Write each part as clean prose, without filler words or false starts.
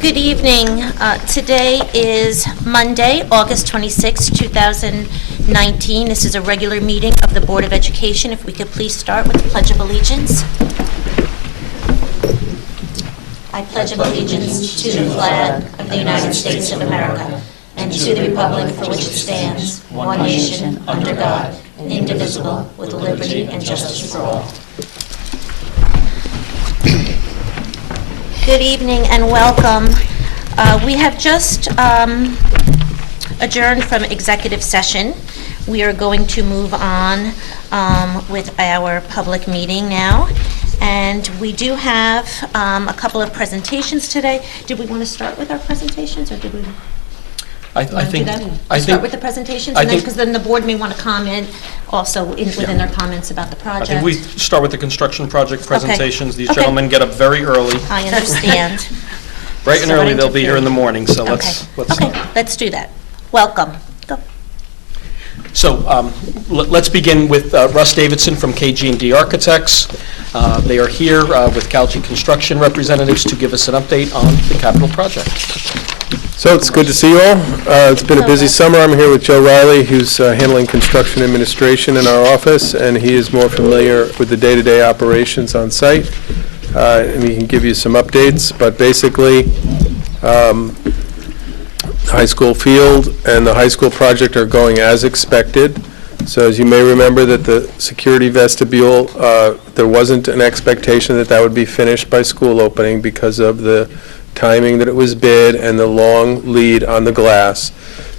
Good evening. Today is Monday, August 26, 2019. This is a regular meeting of the Board of Education. If we could please start with the Pledge of Allegiance. I pledge allegiance to the flag of the United States of America and to the republic for which it stands, one nation, under God, indivisible, with liberty and justice for all. Good evening and welcome. We have just adjourned from executive session. We are going to move on with our public meeting now. And we do have a couple of presentations today. Did we want to start with our presentations, or did we start with the presentations? Because then the board may want to comment also within their comments about the project. I think we start with the construction project presentations. Okay. These gentlemen get up very early. I understand. Bright and early, they'll be here in the morning, so let's do that. Welcome. Go. So let's begin with Russ Davidson from KG&D Architects. They are here with CalG Construction representatives to give us an update on the capital project. So it's good to see you all. It's been a busy summer. I'm here with Joe Riley, who's handling construction administration in our office, and he is more familiar with the day-to-day operations on site. And he can give you some updates, but basically, high school field and the high school project are going as expected. So as you may remember, that the security vestibule, there wasn't an expectation that that would be finished by school opening because of the timing that it was bid and the long lead on the glass.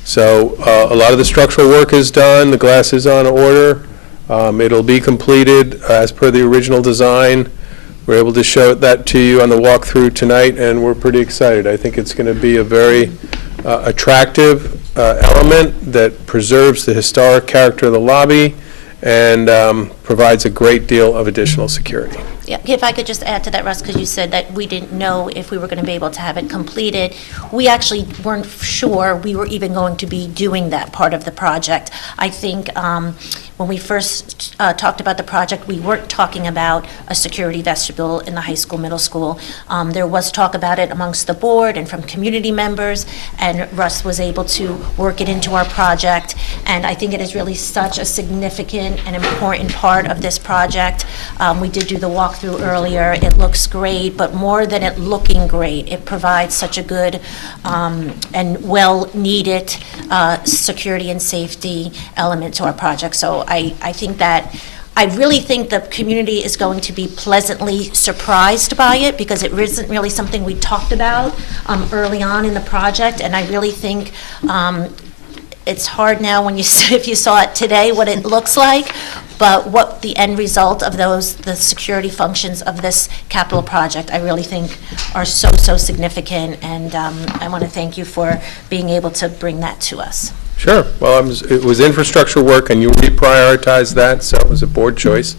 So a lot of the structural work is done. The glass is on order. It'll be completed as per the original design. We're able to show that to you on the walkthrough tonight, and we're pretty excited. I think it's going to be a very attractive element that preserves the historic character of the lobby and provides a great deal of additional security. Yeah, if I could just add to that, Russ, because you said that we didn't know if we were going to be able to have it completed. We actually weren't sure we were even going to be doing that part of the project. I think when we first talked about the project, we weren't talking about a security vestibule in the high school, middle school. There was talk about it amongst the board and from community members, and Russ was able to work it into our project. And I think it is really such a significant and important part of this project. We did do the walkthrough earlier. It looks great, but more than it looking great, it provides such a good and well-needed security and safety element to our project. So I think that, I really think the community is going to be pleasantly surprised by it, because it isn't really something we talked about early on in the project, and I really think it's hard now when if you saw it today, what it looks like, but what the end result of the security functions of this capital project, I really think are so significant, and I want to thank you for being able to bring that to us. Sure. Well, it was infrastructure work, and you reprioritized that, so it was a board choice.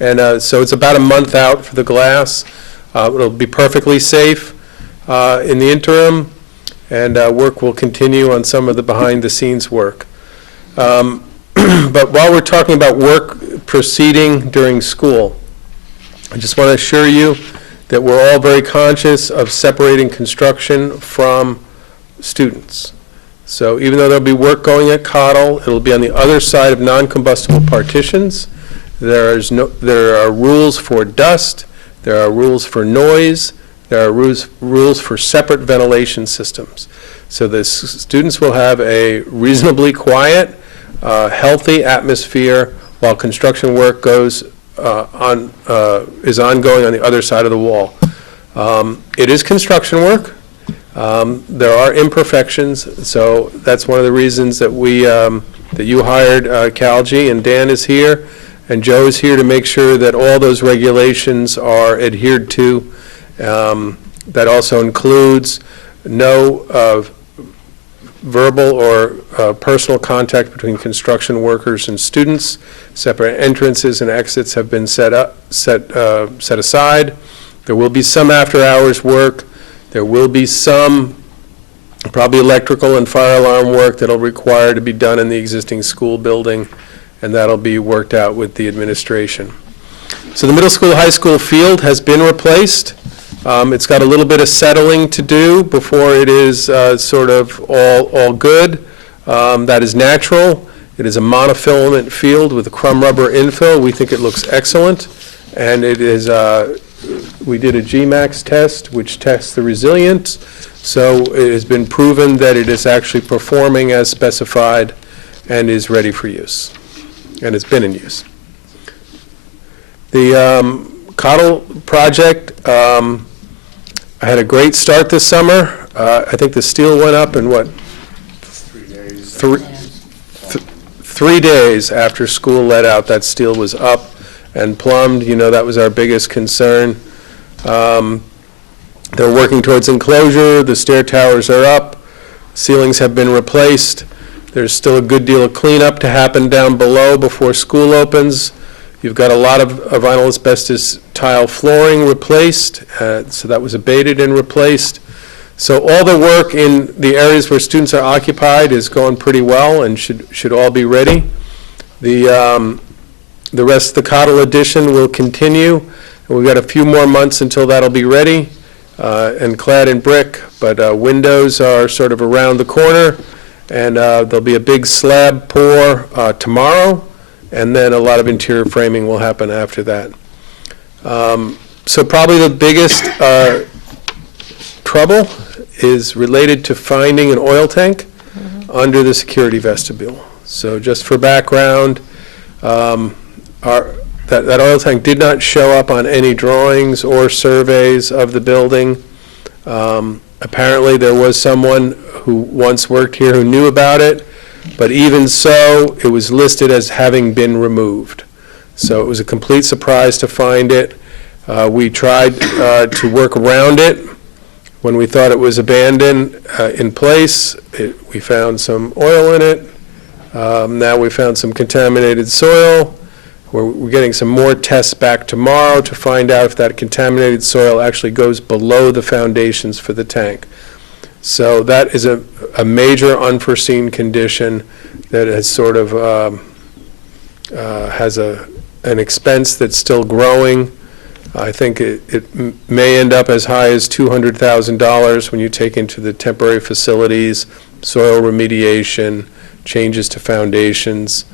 And so it's about a month out for the glass. It'll be perfectly safe in the interim, and work will continue on some of the behind-the-scenes work. But while we're talking about work proceeding during school, I just want to assure you that we're all very conscious of separating construction from students. So even though there'll be work going at Cottle, it'll be on the other side of non-combustible partitions. There are rules for dust, there are rules for noise, there are rules for separate ventilation systems. So the students will have a reasonably quiet, healthy atmosphere while construction work is ongoing on the other side of the wall. It is construction work. There are imperfections, so that's one of the reasons that that you hired CalG, and Dan is here, and Joe is here to make sure that all those regulations are adhered to. That also includes no verbal or personal contact between construction workers and students. Separate entrances and exits have been set aside. There will be some after-hours work. There will be some probably electrical and fire alarm work that will require to be done in the existing school building. and that'll be worked out with the administration. So the middle school, high school field has been replaced. It's got a little bit of settling to do before it is sort of all good. That is natural. It is a monofilament field with a crumb rubber infill. We think it looks excellent, and it is, we did a GMAX test, which tests the resilience, so it has been proven that it is actually performing as specified and is ready for use, and it's been in use. The Cottle project, I had a great start this summer. I think the steel went up in what? 3 days after school let out, that steel was up and plumbed. You know, that was our biggest concern. They're working towards enclosure. The stair towers are up. Ceilings have been replaced. There's still a good deal of cleanup to happen down below before school opens. You've got a lot of vinyl asbestos tile flooring replaced, so that was abated and replaced. So all the work in the areas where students are occupied is going pretty well and should all be ready. The rest of the Cottle addition will continue, and we've got a few more months until that'll be ready and clad in brick, but windows are sort of around the corner, and there'll be a big slab pour tomorrow, and then a lot of interior framing will happen after that. So probably the biggest trouble is related to finding an oil tank under the security vestibule. So just for background, that oil tank did not show up on any drawings or surveys of the building. Apparently there was someone who once worked here who knew about it, but even so, it was listed as having been removed. So it was a complete surprise to find it. We tried to work around it. When we thought it was abandoned in place, we found some oil in it. Now we found some contaminated soil. We're getting some more tests back tomorrow to find out if that contaminated soil actually goes below the foundations for the tank. So that is a major unforeseen condition that has sort of has an expense that's still growing. I think it may end up as high as $200,000 when you take into the temporary facilities, soil remediation, changes to foundations,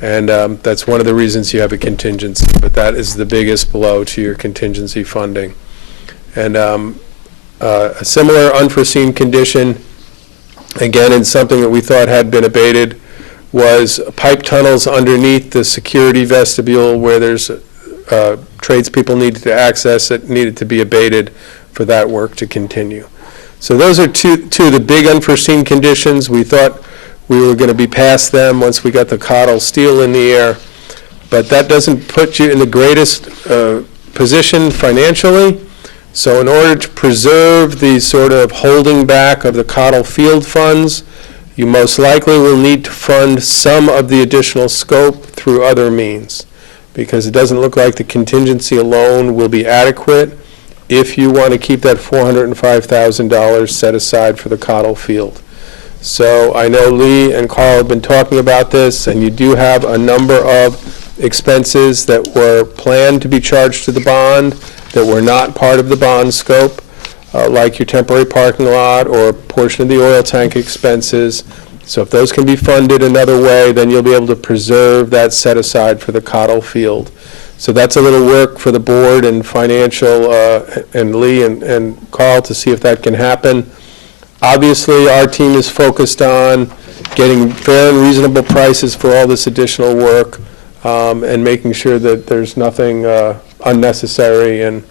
and that's one of the reasons you have a contingency, but that is the biggest blow to your contingency funding. And a similar unforeseen condition, again, in something that we thought had been abated, was pipe tunnels underneath the security vestibule where there's tradespeople needed to access it, needed to be abated for that work to continue. So those are two of the big unforeseen conditions. We thought we were going to be past them once we got the Cottle steel in the air, but that doesn't put you in the greatest position financially. So in order to preserve the sort of holding back of the Cottle field funds, you most likely will need to fund some of the additional scope through other means, because it doesn't look like the contingency alone will be adequate if you want to keep that $405,000 set aside for the Cottle field. So I know Lee and Carl have been talking about this, and you do have a number of expenses that were planned to be charged to the bond that were not part of the bond scope, like your temporary parking lot or a portion of the oil tank expenses. So if those can be funded another way, then you'll be able to preserve that set aside for the Cottle field. So that's a little work for the board and financial, and Lee and Carl to see if that can happen. Obviously, our team is focused on getting fair and reasonable prices for all this additional work, and making sure that there's nothing unnecessary. And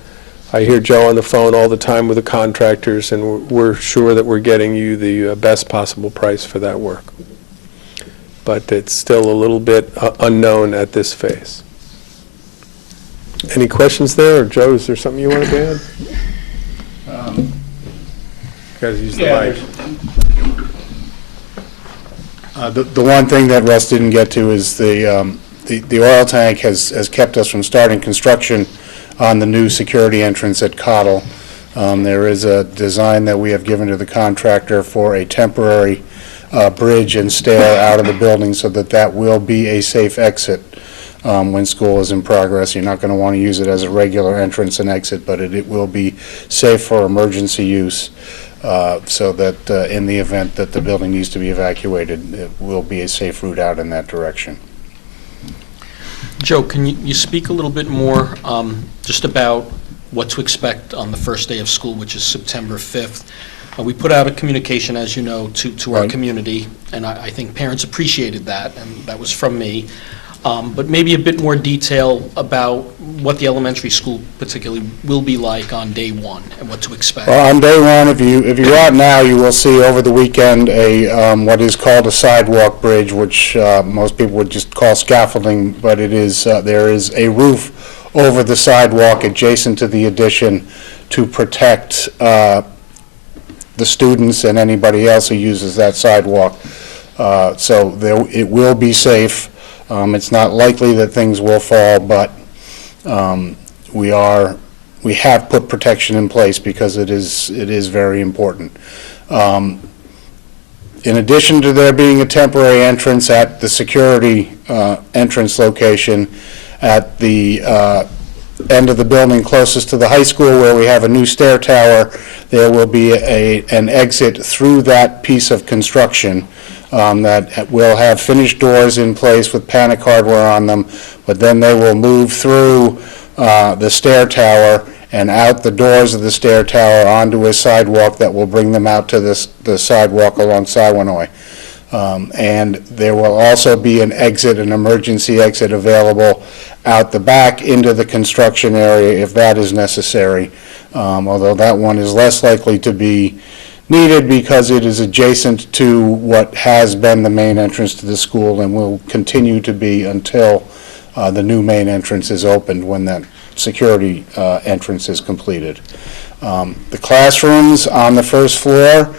I hear Joe on the phone all the time with the contractors, and we're sure that we're getting you the best possible price for that work. But it's still a little bit unknown at this phase. Any questions there? Or Joe, is there something you wanted to add? Got to use the mic. The one thing that Russ didn't get to is the oil tank has kept us from starting construction on the new security entrance at Cottle. There is a design that we have given to the contractor for a temporary bridge and stair out of the building so that that will be a safe exit when school is in progress. You're not going to want to use it as a regular entrance and exit, but it will be safe for emergency use, so that in the event that the building needs to be evacuated, it will be a safe route out in that direction. Joe, can you speak a little bit more just about what to expect on the first day of school, which is September 5th? We put out a communication, as you know, to our Right. community, and I think parents appreciated that, and that was from me. But maybe a bit more detail about what the elementary school particularly will be like on day one and what to expect. Well, on day one, if you go out now, you will see over the weekend a, what is called a sidewalk bridge, which most people would just call scaffolding, but it is, there is a roof over the sidewalk adjacent to the addition to protect the students and anybody else who uses that sidewalk. So it will be safe. It's not likely that things will fall, but we have put protection in place because it is very important. In addition to there being a temporary entrance at the security entrance location at the end of the building closest to the high school where we have a new stair tower, there will be an exit through that piece of construction that will have finished doors in place with panic hardware on them, but then they will move through the stair tower and out the doors of the stair tower onto a sidewalk that will bring them out to the sidewalk along Siwanoy. And there will also be an exit, an emergency exit available out the back into the construction area if that is necessary, although that one is less likely to be needed because it is adjacent to what has been the main entrance to the school and will continue to be until the new main entrance is opened when that security entrance is completed. The classrooms on the first floor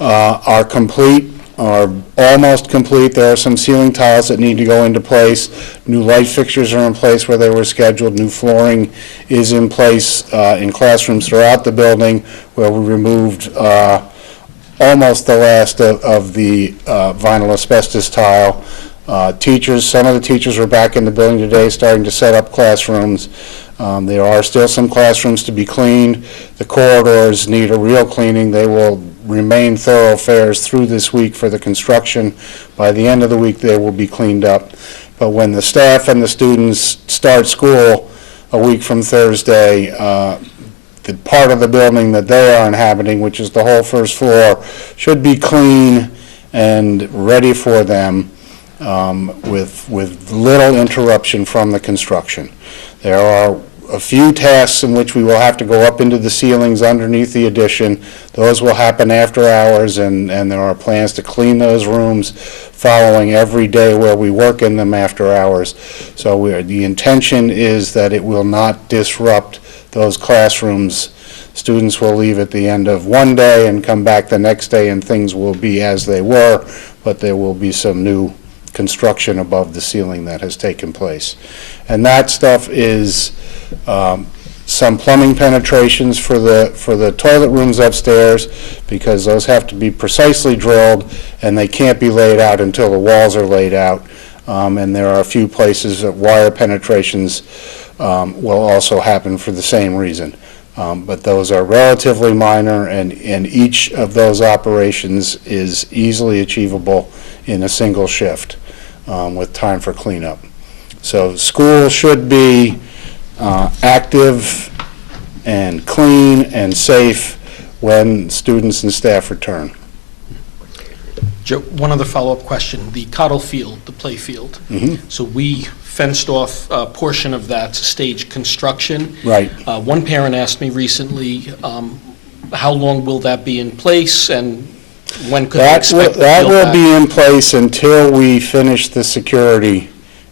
are complete, are almost complete. There are some ceiling tiles that need to go into place. New light fixtures are in place where they were scheduled. New flooring is in place in classrooms throughout the building where we removed almost the last of the vinyl asbestos tile. Some of the teachers are back in the building today starting to set up classrooms. There are still some classrooms to be cleaned. The corridors need a real cleaning. They will remain thoroughfares through this week for the construction. By the end of the week, they will be cleaned up. But when the staff and the students start school a week from Thursday, the part of the building that they are inhabiting, which is the whole first floor, should be clean and ready for them with little interruption from the construction. There are a few tasks in which we will have to go up into the ceilings underneath the addition. Those will happen after hours, and there are plans to clean those rooms following every day where we work in them after hours. So the intention is that it will not disrupt those classrooms. Students will leave at the end of one day and come back the next day, and things will be as they were, but there will be some new construction above the ceiling that has taken place. And that stuff is some plumbing penetrations for the toilet rooms upstairs, because those have to be precisely drilled and they can't be laid out until the walls are laid out. And there are a few places that wire penetrations will also happen for the same reason. But those are relatively minor, and each of those operations is easily achievable in a single shift with time for cleanup. So school should be active and clean and safe when students and staff return. Joe, one other follow-up question. The Cottle Field, the play field. So we fenced off a portion of that to stage construction. Right. One parent asked me recently, how long will that be in place, and when could they expect the That field will back? be in place until we finish the security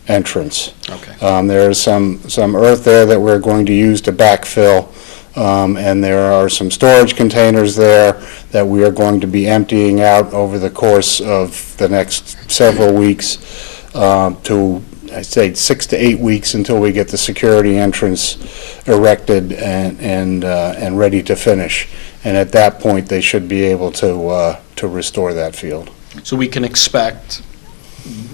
entrance. Okay. There is some earth there that we're going to use to backfill, and there are some storage containers there that we are going to be emptying out over the course of the next several weeks to, I'd say, 6 to 8 weeks until we get the security entrance erected and ready to finish. And at that point, they should be able to restore that field. So we can expect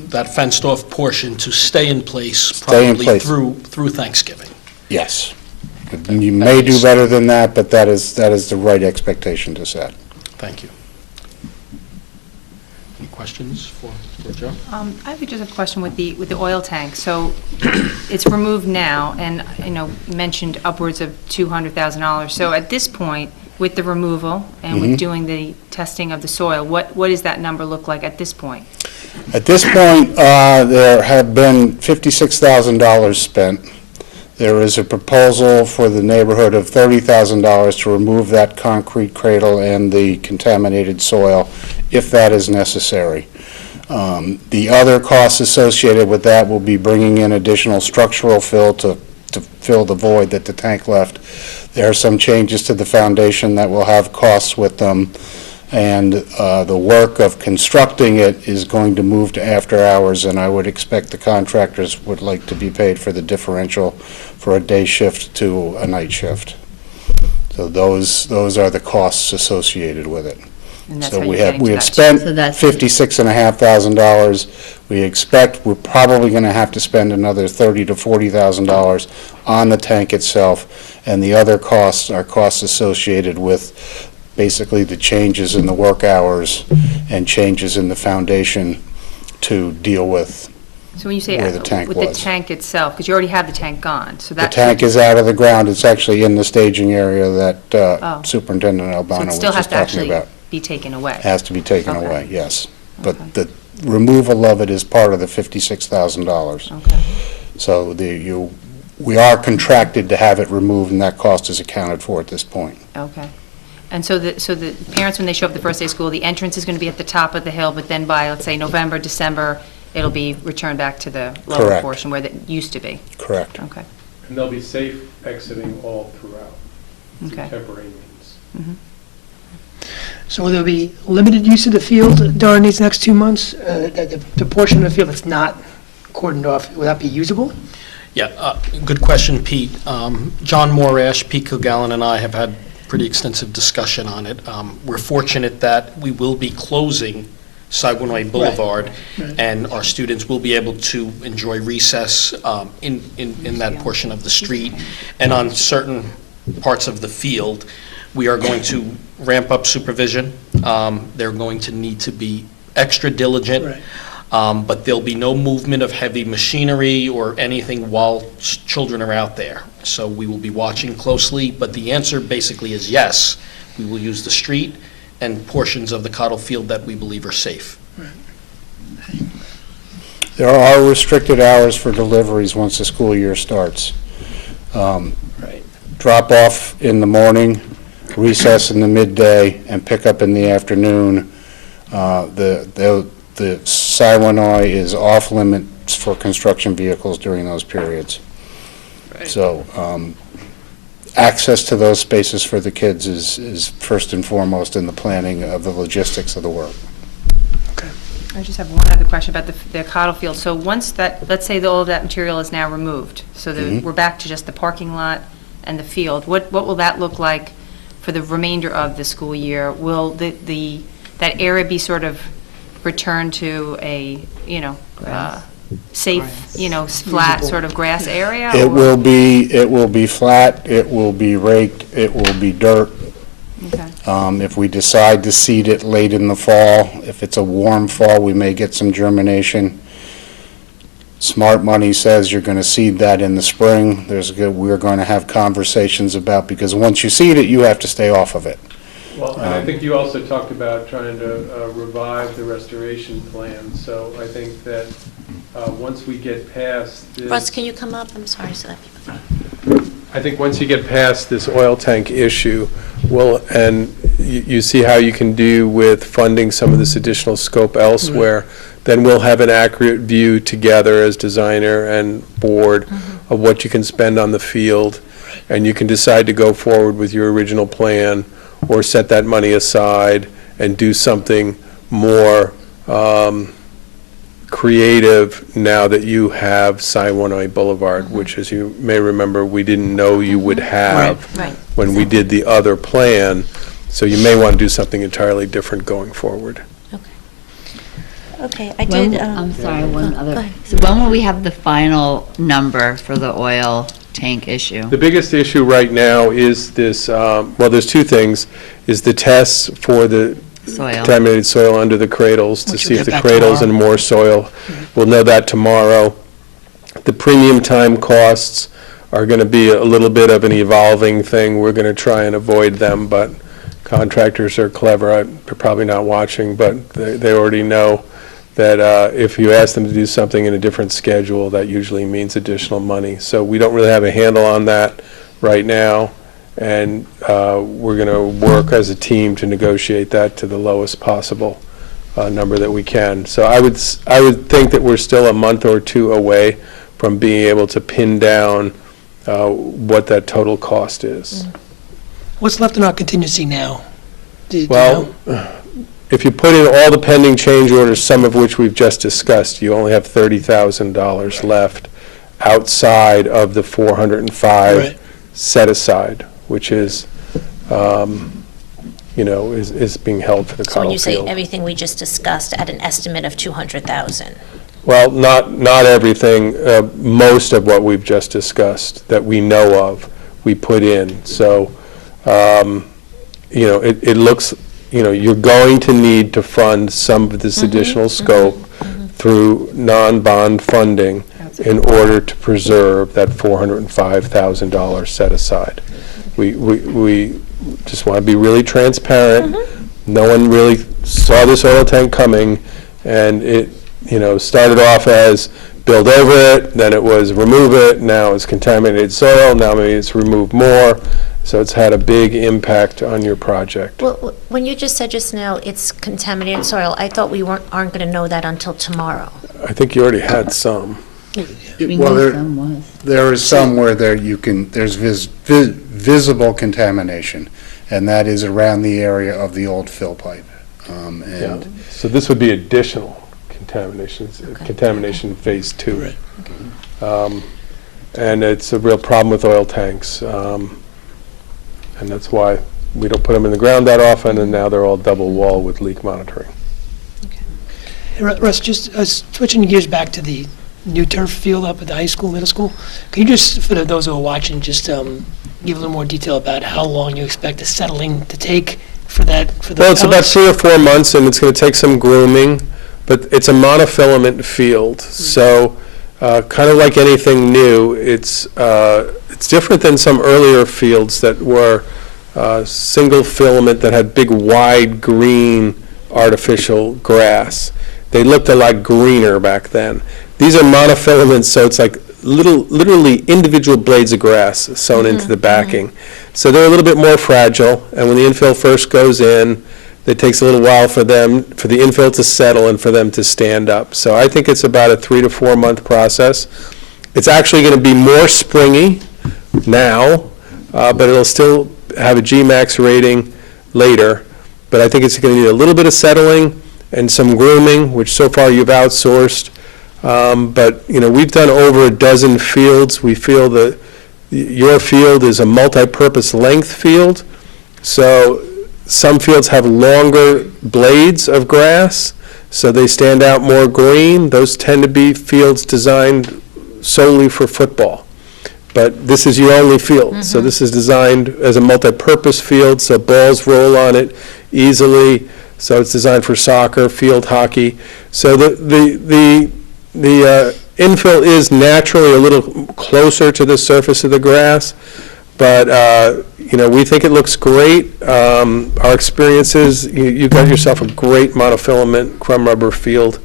that fenced-off portion to stay in place Stay in probably place. through Thanksgiving. Yes. You may do better than that, but that is the right expectation to set. Thank you. Any questions for Joe? I have just a question with the oil tank. So it's removed now, and, mentioned upwards of $200,000. So at this point, with the removal and with doing the testing of the soil, what does that number look like at this point? At this point, there have been $56,000 spent. There is a proposal for the neighborhood of $30,000 to remove that concrete cradle and the contaminated soil, if that is necessary. The other costs associated with that will be bringing in additional structural fill to fill the void that the tank left. There are some changes to the foundation that will have costs with them, and the work of constructing it is going to move to after hours, and I would expect the contractors would like to be paid for the differential for a day shift to a night shift. So those are the costs associated with it. And that's So how we you're have, getting we to have that spent So that's- $56,500. We expect we're probably going to have to spend another $30,000 to $40,000 on the tank itself, and the other costs are costs associated with basically the changes in the work hours and changes in the foundation to deal with. So when you say where the tank with the was. tank itself, because you already have the tank gone, so The that. tank is out of the ground. It's actually in the staging area that Oh. Superintendent So Albano it was still has just to talking actually about. be taken away. Has to be taken Okay. away, yes. Okay. But the removal of it is part of the $56,000. Okay. So we are contracted to have it removed, and that cost is accounted for at this point. Okay. And so the parents, when they show up the first day of school, the entrance is going to be at the top of the hill, but then by, let's say, November, December, it'll be returned back to the lower Correct. portion where it used to be? Correct. Okay, And they'll be safe exiting all throughout, through okay. temporary means. So will there be limited use of the field during these next 2 months? The portion of the field that's not cordoned off, will that be usable? Yeah, good question, Pete. John Morash, Pete Kilgallen, and I have had pretty extensive discussion on it. We're fortunate that we will be closing Saguenay Boulevard, and our students will be able to enjoy recess in that portion of the street. And on certain parts of the field, we are going to ramp up supervision. They're going to need to be extra diligent. Right. But there'll be no movement of heavy machinery or anything while children are out there. So we will be watching closely, but the answer basically is yes. We will use the street and portions of the Cottle Field that we believe are safe. There are restricted hours for deliveries once the school year starts. Right. Drop off in the morning, recess in the midday, and pick up in the afternoon. The Siwanoy is off limits for construction vehicles during those periods. So access to those spaces for the kids is first and foremost in the planning of the logistics of the work. I just have one other question about the Cottle Field. So once that, let's say all of that material is now removed, so we're back to just the parking lot and the field, what will that look like for the remainder of the school year? Will that area be sort of returned to a, safe, flat sort of grass area? It or- will be flat, it will be raked, it will be dirt. Okay. If we decide to seed it late in the fall, if it's a warm fall, we may get some germination. Smart money says you're going to seed that in the spring. We're going to have conversations about, because once you seed it, you have to stay off of it. Well, and I think you also talked about trying to revive the restoration plan, so I think that once we get past this... Russ, can you come up? I'm sorry, so that people... I think once you get past this oil tank issue, and you see how you can do with funding some of this additional scope elsewhere, then we'll have an accurate view together as designer and board of what you can spend on the field, and you can decide to go forward with your original plan or set that money aside and do something more creative now that you have Siwanoy Boulevard, which, as you may remember, we didn't know you would have Right. when we did the other plan, so you may want to do something entirely different going forward. Okay. Okay, I When- did. I'm sorry, one go other. ahead. So when will we have the final number for the oil tank issue? The biggest issue right now is this, well, there's two things, is the tests for the Soil. contaminated soil under the cradles, to Which see we'll if get the back cradles and tomorrow. more soil. We'll know that tomorrow. The premium time costs are going to be a little bit of an evolving thing. We're going to try and avoid them, but contractors are clever. They're probably not watching, but they already know that if you ask them to do something in a different schedule, that usually means additional money. So we don't really have a handle on that right now, and we're going to work as a team to negotiate that to the lowest possible number that we can. So I would think that we're still a month or two away from being able to pin down what that total cost is. What's left in our contingency now? Do you Well, know? if you put in all the pending change orders, some of which we've just discussed, you only have $30,000 left outside of the 405 Right. set aside, which is, is being held for the So when Cottle you say Field. everything we just discussed at an estimate of 200,000. Well, not everything, most of what we've just discussed that we know of, we put in. So, it looks, you're going to need to fund some of this additional scope through non-bond funding in order to preserve that $405,000 set aside. We just want to be really transparent. No one really saw this oil tank coming, and it, started off as build over it, then it was remove it, now it's contaminated soil, now maybe it's remove more. So it's had a big impact on your project. Well, when you just said just now it's contaminated soil, I thought we aren't going to know that until tomorrow. I think you already had some. We Well, know there- some was. There is some where there's visible contamination, and that is around the area of the old fill pipe. And So this would be additional contamination, contamination phase 2. And it's a real problem with oil tanks. And that's why we don't put them in the ground that often, and now they're all double wall with leak monitoring. Hey, Russ, just switching gears back to the new turf field up at the high school, middle school, can you just, for those who are watching, just give a little more detail about how long you expect the settling to take for that, for the Well, it's about pellets? 3 or 4 months, and it's going to take some grooming, but it's a monofilament field. So kind of like anything new, it's different than some earlier fields that were single filament that had big, wide, green, artificial grass. They looked a lot greener back then. These are monofilaments, so it's like literally individual blades of grass sewn into the backing. So they're a little bit more fragile, and when the infill first goes in, it takes a little while for the infill to settle and for them to stand up. So I think it's about a 3 to 4 month process. It's actually going to be more springy now, but it'll still have a G-max rating later. But I think it's going to need a little bit of settling and some grooming, which so far you've outsourced. But, we've done over a dozen fields. We feel that your field is a multi-purpose length field. So some fields have longer blades of grass, so they stand out more green. Those tend to be fields designed solely for football. But this is your only field, so this is designed as a multi-purpose field, so balls roll on it easily. So it's designed for soccer, field hockey. So the infill is naturally a little closer to the surface of the grass, but we think it looks great. Our experience is you got yourself a great monofilament crumb rubber field.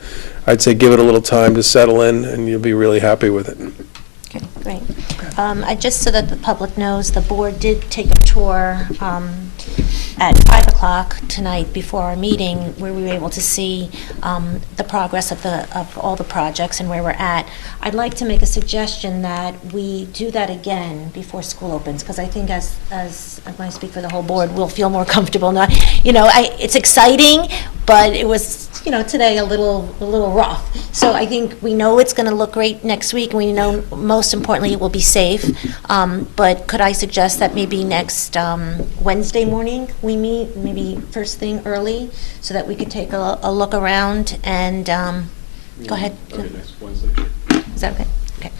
I'd say give it a little time to settle in, and you'll be really happy with it. Okay, great. Just so that the public knows, the board did take a tour at 5 o'clock tonight before our meeting, where we were able to see the progress of all the projects and where we're at. I'd like to make a suggestion that we do that again before school opens, because I think as I'm going to speak for the whole board, we'll feel more comfortable. It's exciting, but it was today a little rough. So I think we know it's going to look great next week. We know, most importantly, it will be safe. But could I suggest that maybe next Wednesday morning we meet, maybe first thing early, so that we could take a look around and, go ahead. Next Wednesday. Is that okay? Okay.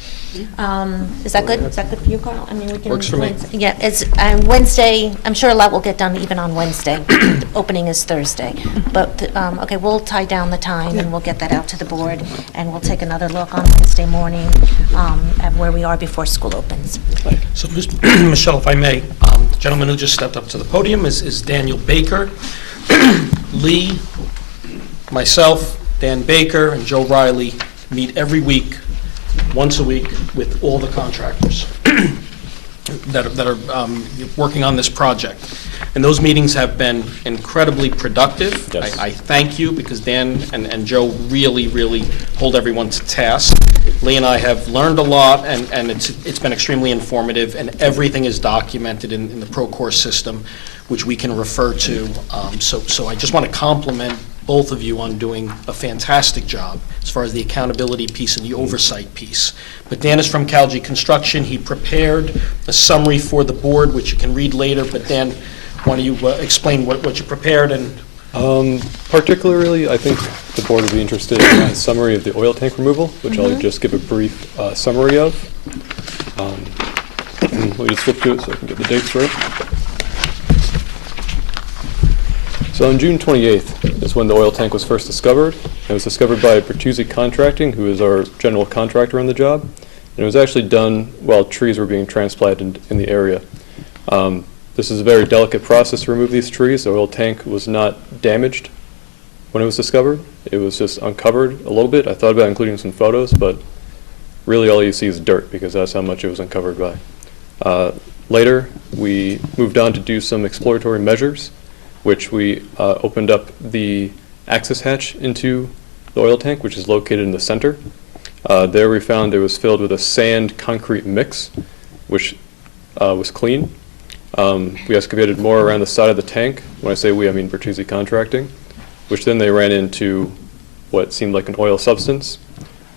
Is that good? Is that good for you, Carl? I mean, we can. Works for me. Yeah, it's Wednesday, I'm sure a lot will get done even on Wednesday. The opening is Thursday. But, okay, we'll tie down the time and we'll get that out to the board, and we'll take another look on Wednesday morning at where we are before school opens. So, Michelle, if I may, the gentleman who just stepped up to the podium is Daniel Baker. Lee, myself, Dan Baker, and Joe Riley meet every week, once a week, with all the contractors that are working on this project. And those meetings have been incredibly productive. Yes. I thank you, because Dan and Joe really, really hold everyone to task. Lee and I have learned a lot, and it's been extremely informative, and everything is documented in the Procore system, which we can refer to. So I just want to compliment both of you on doing a fantastic job as far as the accountability piece and the oversight piece. But Dan is from Calgi Construction. He prepared a summary for the board, which you can read later. But Dan, why don't you explain what you prepared? And Particularly, I think the board would be interested in a summary of the oil tank removal, which I'll just give a brief summary of. Let me just flip to it so I can get the dates right. So on June 28th is when the oil tank was first discovered. It was discovered by Bertuzzi Contracting, who is our general contractor on the job. And it was actually done while trees were being transplanted in the area. This is a very delicate process to remove these trees. The oil tank was not damaged when it was discovered. It was just uncovered a little bit. I thought about including some photos, but really all you see is dirt, because that's how much it was uncovered by. Later, we moved on to do some exploratory measures, which we opened up the access hatch into the oil tank, which is located in the center. There we found it was filled with a sand-concrete mix, which was clean. We excavated more around the side of the tank. When I say we, I mean Bertuzzi Contracting, which then they ran into what seemed like an oil substance.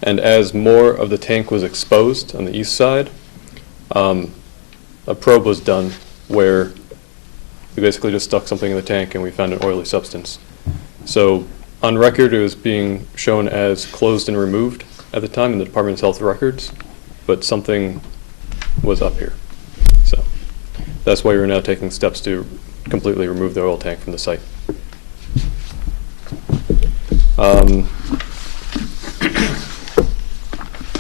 And as more of the tank was exposed on the east side, a probe was done where we basically just stuck something in the tank and we found an oily substance. So on record, it was being shown as closed and removed at the time in the Department of Health records, but something was up here. So that's why we're now taking steps to completely remove the oil tank from the site.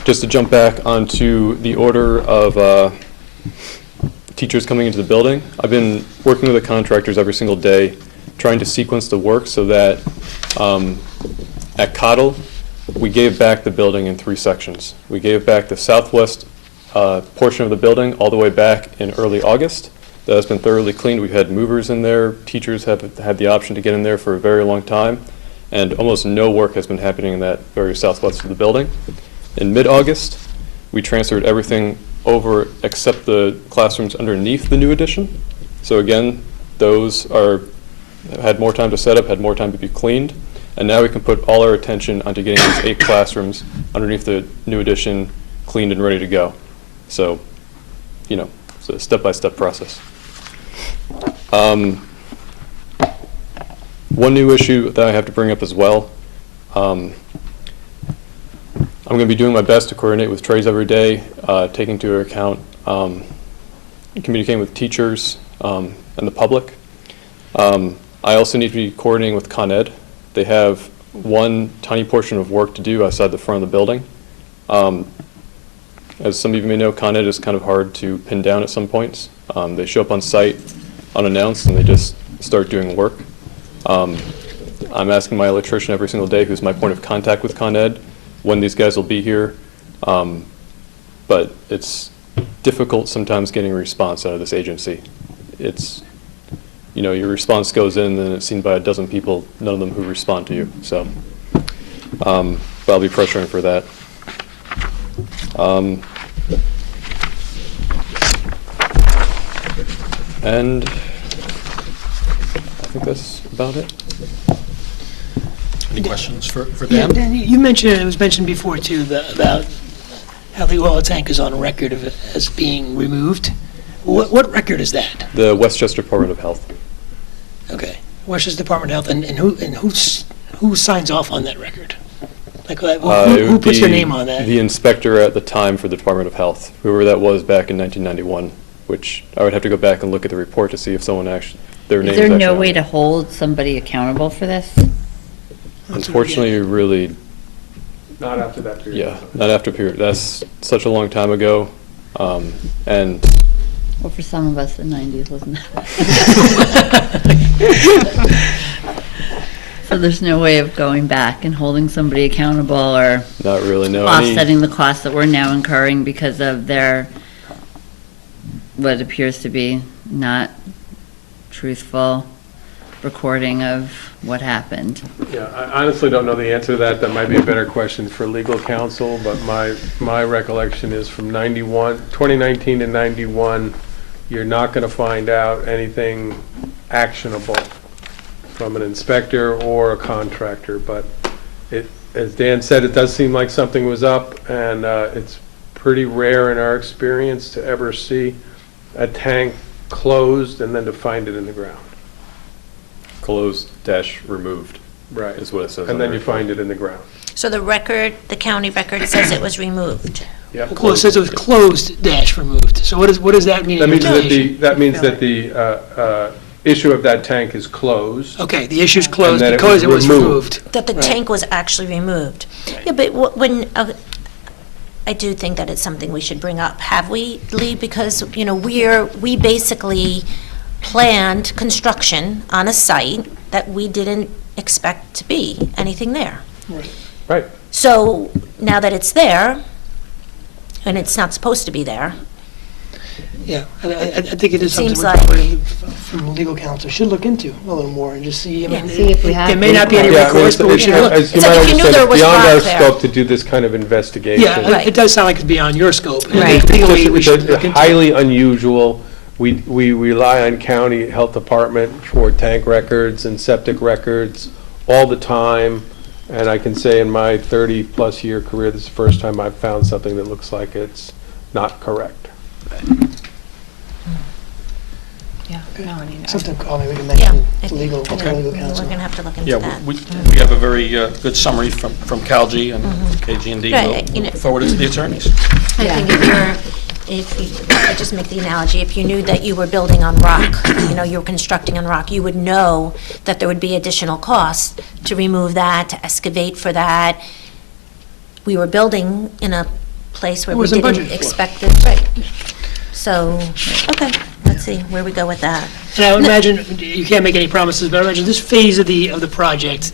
Just to jump back onto the order of teachers coming into the building, I've been working with the contractors every single day, trying to sequence the work so that at Cottle, we gave back the building in 3 sections. We gave back the southwest portion of the building all the way back in early August. That has been thoroughly cleaned. We've had movers in there. Teachers have had the option to get in there for a very long time, and almost no work has been happening in that very southwest of the building. In mid-August, we transferred everything over except the classrooms underneath the new addition. So again, those had more time to set up, had more time to be cleaned, and now we can put all our attention onto getting these 8 classrooms underneath the new addition cleaned and ready to go. So, it's a step-by-step process. One new issue that I have to bring up as well, I'm going to be doing my best to coordinate with trades every day, taking into account communicating with teachers and the public. I also need to be coordinating with Con Ed. They have one tiny portion of work to do outside the front of the building. As some of you may know, Con Ed is kind of hard to pin down at some points. They show up on site unannounced and they just start doing work. I'm asking my electrician every single day, who's my point of contact with Con Ed, when these guys will be here. But it's difficult sometimes getting a response out of this agency. It's, your response goes in and it's seen by a dozen people, none of them who respond to you. So, but I'll be pressuring for that. And I think that's about it. Any questions for Yeah, Dan? Dan, you mentioned, it was mentioned before too, about how the oil tank is on record of it as being removed. What record is that? The Westchester Department of Health. Okay. Westchester Department of Health, and who signs off on that record? Like, It who would puts their be name on that? The inspector at the time for the Department of Health, whoever that was back in 1991, which I would have to go back and look at the report to see if someone actually, their name Is is there actually no on way it. to hold somebody accountable for this? Unfortunately, really, Not after that period. yeah, not after period. That's such a long time ago. And Well, for some of us, the 90s, wasn't it? So there's no way of going back and holding somebody accountable or not really, no. offsetting the costs that we're now incurring because of their, what appears to be not truthful recording of what happened. Yeah, I honestly don't know the answer to that. That might be a better question for legal counsel, but my recollection is from 2019 to 91, you're not going to find out anything actionable from an inspector or a contractor, but as Dan said, it does seem like something was up, and it's pretty rare in our experience to ever see a tank closed and then to find it in the ground. Closed dash removed Right. is what it says. And on then the you report. find it in the ground. So the record, the county record says it was removed. Yep. Well, it says it was closed dash removed. So what does that mean? That in means that implication? the issue of that tank is closed. Okay, the issue's closed And that it because it was was removed. removed. That the Right. tank was actually removed. Yeah, but when, I do think that it's something we should bring up. Have we, Lee? Because, we basically planned construction on a site that we didn't expect to be anything there. Right. So now that it's there, and it's not supposed to be there, Yeah, I think it is something Seems we like- probably, from legal counsel, should look into a little more and just see, I mean, See if we have there may not be any Yeah, I mean, recourse, but we should look. as you It's like might if you knew understand, there it's was beyond our rock there. scope to do this kind of investigation. Yeah, Right. it does sound like it's beyond your scope. and Right. Legally, we should It's look into it. highly unusual. We rely on county health department for tank records and septic records all the time. And I can say in my 30-plus year career, this is the first time I've found something that looks like it's not correct. Yeah, no, I mean, Something, Colin, we can yeah. mention I to think legal We're counsel. going to have to look into Yeah, that. we have a very good summary from CalG and KG&D. Right, We'll forward it to the attorneys. I think I just make the analogy, if you knew that you were building on rock, you were constructing on rock, you would know that there would be additional costs to remove that, to excavate for that. We were building in a place where It we wasn't didn't budgeted for. expect it, right. So, okay, let's see where we go with that. And I would imagine, you can't make any promises, but I imagine this phase of the project,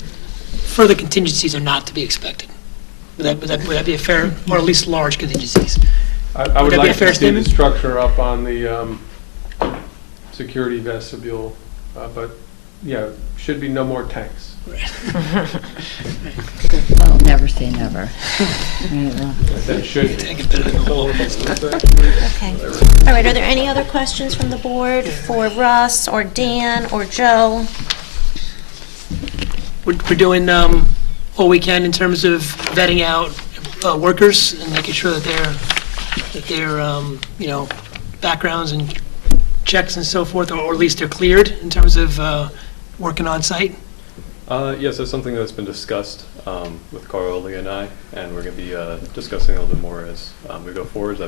further contingencies are not to be expected. Would that be a fair, or at least large contingencies? I Would would that be a like fair to see the statement? structure up on the security vestibule, but, yeah, should be no more tanks. Well, never say never. Right, well. That should be. Take it better than the whole. Okay. All right, are there any other questions from the board for Russ, or Dan, or Joe? We're doing all we can in terms of vetting out workers and making sure that their backgrounds and checks and so forth, or at least they're cleared in terms of working on site. Yes, that's something that's been discussed with Carl, Lee, and I, and we're going to be discussing a little bit more as we go forward.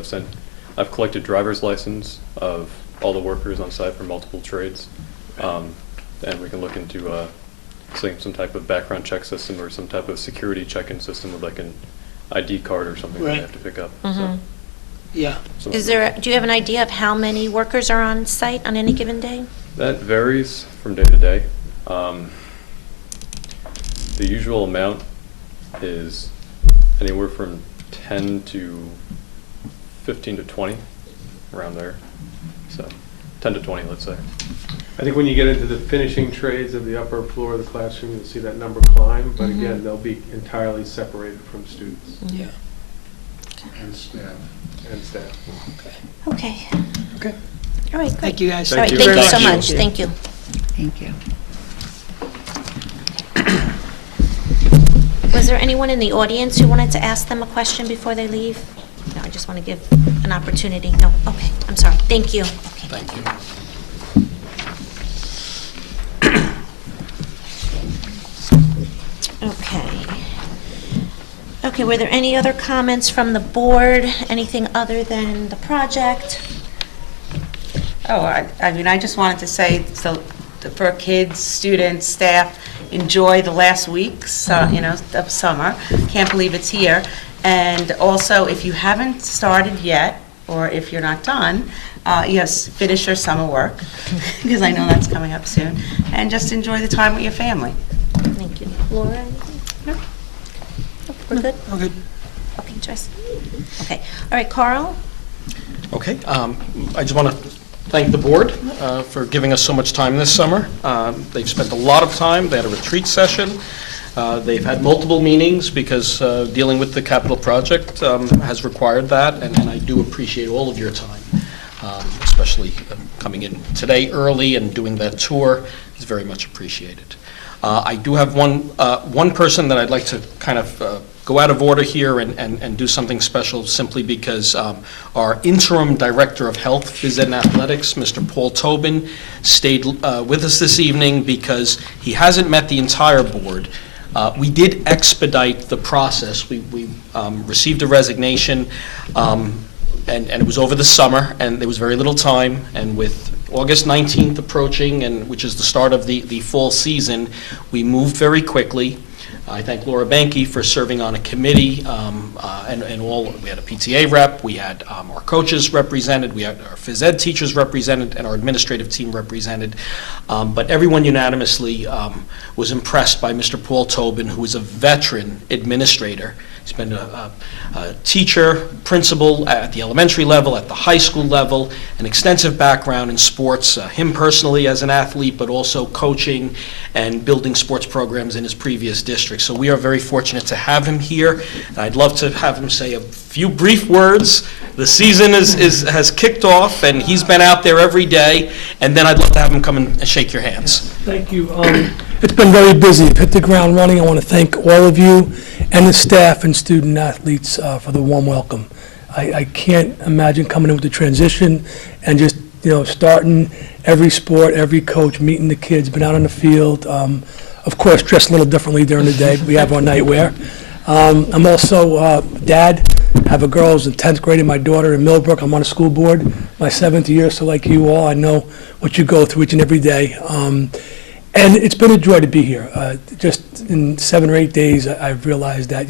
I've collected driver's license of all the workers on site for multiple trades, and we can look into some type of background check system or some type of security check-in system with like an ID card or something that Right. they have to pick up. Yeah. So Do you have an idea of how many workers are on site on any given day? that varies from day to day. The usual amount is anywhere from 10 to 15 to 20, around there. So 10 to 20, let's say. I think when you get into the finishing trades of the upper floor of the classroom, you'll see that number climb, but again, they'll be entirely separated from students Yeah. and staff. Okay. Okay. All right, great. Thank you, guys. All right, Thank thank you you very so much. much, thank you. Thank you. Was there anyone in the audience who wanted to ask them a question before they leave? No, I just want to give an opportunity. No, okay, I'm sorry. Thank you. Okay. Thank you. Okay. Okay, were there any other comments from the board? Anything other than the project? Oh, I mean, I just wanted to say, so for kids, students, staff, enjoy the last weeks, of summer. Can't believe it's here. And also, if you haven't started yet, or if you're not done, yes, finish your summer work, because I know that's coming up soon. And just enjoy the time with your family. Thank you. Laura, anything? No? We're good? All good. Okay, Joyce? Okay. All right, Carl? Okay, I just want to thank the board for giving us so much time this summer. They've spent a lot of time. They had a retreat session. They've had multiple meetings because dealing with the capital project has required that, and I do appreciate all of your time, especially coming in today early and doing that tour is very much appreciated. I do have one person that I'd like to kind of go out of order here and do something special simply because our interim director of health, phys ed and athletics, Mr. Paul Tobin, stayed with us this evening because he hasn't met the entire board. We did expedite the process. We received a resignation, and it was over the summer, and there was very little time, and with August 19th approaching, and which is the start of the fall season, we moved very quickly. I thank Laura Banky for serving on a committee, and all. We had a PTA rep, we had our coaches represented, we had our phys ed teachers represented, and our administrative team represented. But everyone unanimously was impressed by Mr. Paul Tobin, who is a veteran administrator. He's been a teacher, principal at the elementary level, at the high school level, an extensive background in sports, him personally as an athlete, but also coaching and building sports programs in his previous district. So we are very fortunate to have him here. And I'd love to have him say a few brief words. The season has kicked off, and he's been out there every day, and then I'd love to have him come and shake your hands. Thank you. It's been very busy. I've hit the ground running. I want to thank all of you and the staff and student athletes for the warm welcome. I can't imagine coming in with the transition and just, starting every sport, every coach, meeting the kids, been out on the field. Of course, dressed a little differently during the day. We have our nightwear. I'm also dad. I have a girl who's in 10th grade and my daughter in Millbrook. I'm on a school board, my 7th year, so like you all, I know what you go through each and every day. And it's been a joy to be here. Just in 7 or 8 days, I've realized that,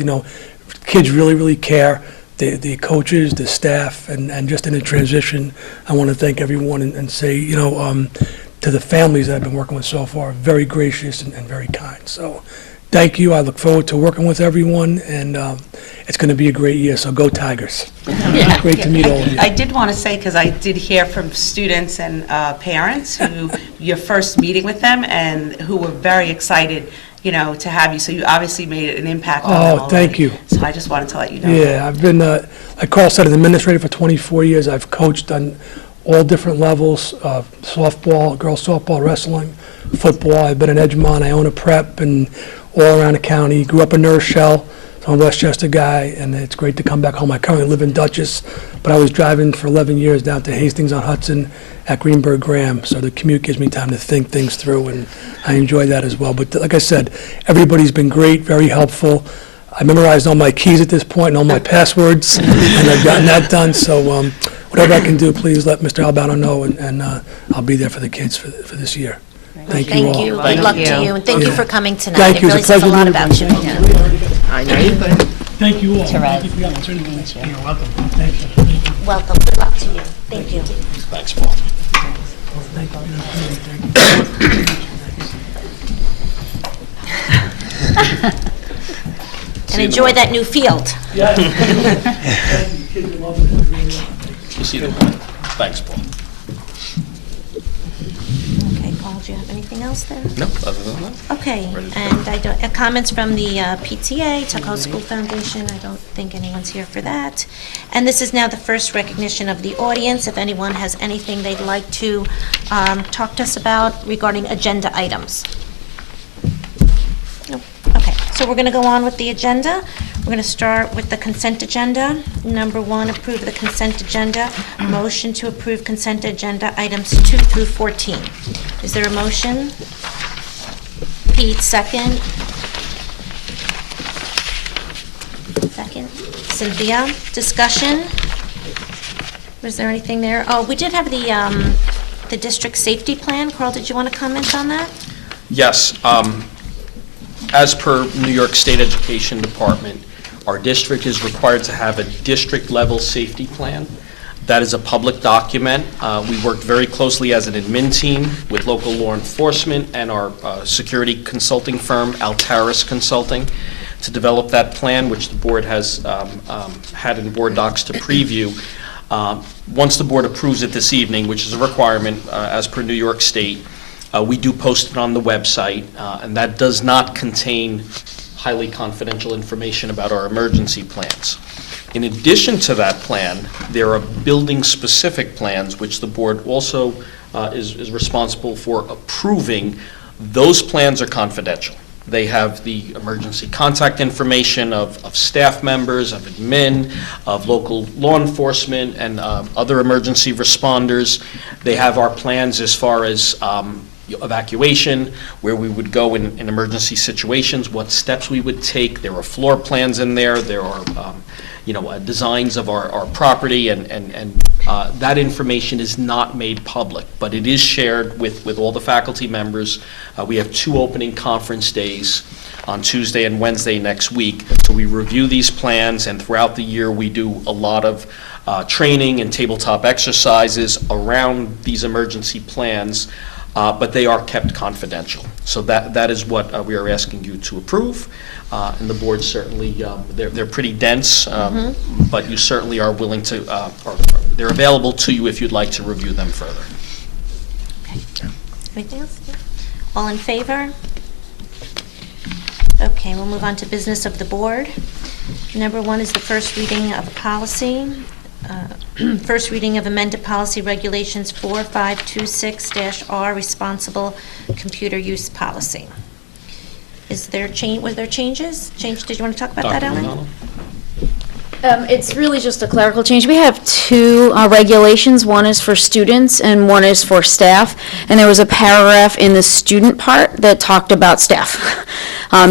kids really, really care. The coaches, the staff, and just in a transition, I want to thank everyone and say, to the families that I've been working with so far, very gracious and very kind. So thank you. I look forward to working with everyone, and it's going to be a great year, so go Tigers. Great to meet all of you. I did want to say, because I did hear from students and parents who, your first meeting with them, and who were very excited, to have you. So you obviously made an impact on them already. Oh, thank you. So I just wanted to let you know. Yeah, I've been, like Carl said, an administrator for 24 years. I've coached on all different levels, softball, girls softball, wrestling, football. I've been in Edgemont. I own a prep and all around the county. Grew up in New Rochelle. So I'm a Westchester guy, and it's great to come back home. I currently live in Dutchess, but I was driving for 11 years down to Hastings-on-Hudson at Greenberg Graham, so the commute gives me time to think things through, and I enjoy that as well. But like I said, everybody's been great, very helpful. I memorized all my keys at this point and all my passwords, and I've gotten that done. So whatever I can do, please let Mr. Albano know, and I'll be there for the kids for this year. Thank you all. Thank you. Good luck to you, and thank you for coming tonight. Thank you. It really It's a says a pleasure lot to about meet you. I know you. Thank you all. Therese. Thank you for the opportunity. You're welcome. Thank you. Welcome. Good luck to you. Thank you. Thanks, Paul. And enjoy that new field. We'll see you then. Thanks, Paul. Okay, Paul, do you have anything else there? No, other than that. Okay, Ready to and I don't, comments from the PTA, Tuckahoe School Foundation, I don't think anyone's here for that. And this is now the first recognition of the audience. If anyone has anything they'd like to talk to us about regarding agenda items. No? Okay, so so we're going to go on with the agenda. We're going to start with the consent agenda. Number 1, approve the consent agenda. Motion to approve consent agenda items 2 through 14. Is there a motion? Pete, second. Second. Cynthia, discussion? Was there anything there? Oh, we did have the district safety plan. Carl, did you want to comment on that? Yes. As per New York State Education Department, our district is required to have a district-level safety plan. That is a public document. We worked very closely as an admin team with local law enforcement and our security consulting firm, Altaris Consulting, to develop that plan, which the board has had in board docs to preview. Once the board approves it this evening, which is a requirement as per New York State, we do post it on the website, and that does not contain highly confidential information about our emergency plans. In addition to that plan, there are building-specific plans, which the board also is responsible for approving. Those plans are confidential. They have the emergency contact information of staff members, of admin, of local law enforcement, and other emergency responders. They have our plans as far as evacuation, where we would go in emergency situations, what steps we would take. There are floor plans in there. There are designs of our property, and that information is not made public, but it is shared with all the faculty members. We have 2 opening conference days on Tuesday and Wednesday next week, so we review these plans, and throughout the year we do a lot of training and tabletop exercises around these emergency plans, but they are kept confidential. So that is what we are asking you to approve. And the board certainly, they're pretty dense, but you certainly are willing to, or they're available to you if you'd like to review them further. Okay. Anything else? All in favor? Okay, we'll move on to business of the board. Number 1 is the first reading of policy. First reading of amended policy regulations 4526-R, responsible computer use policy. Is there were there changes? Did you want to talk about that, Dr. Ellen? O'Donnell? It's really just a clerical change. We have 2 regulations. One is for students and one is for staff. And there was a paragraph in the student part that talked about staff,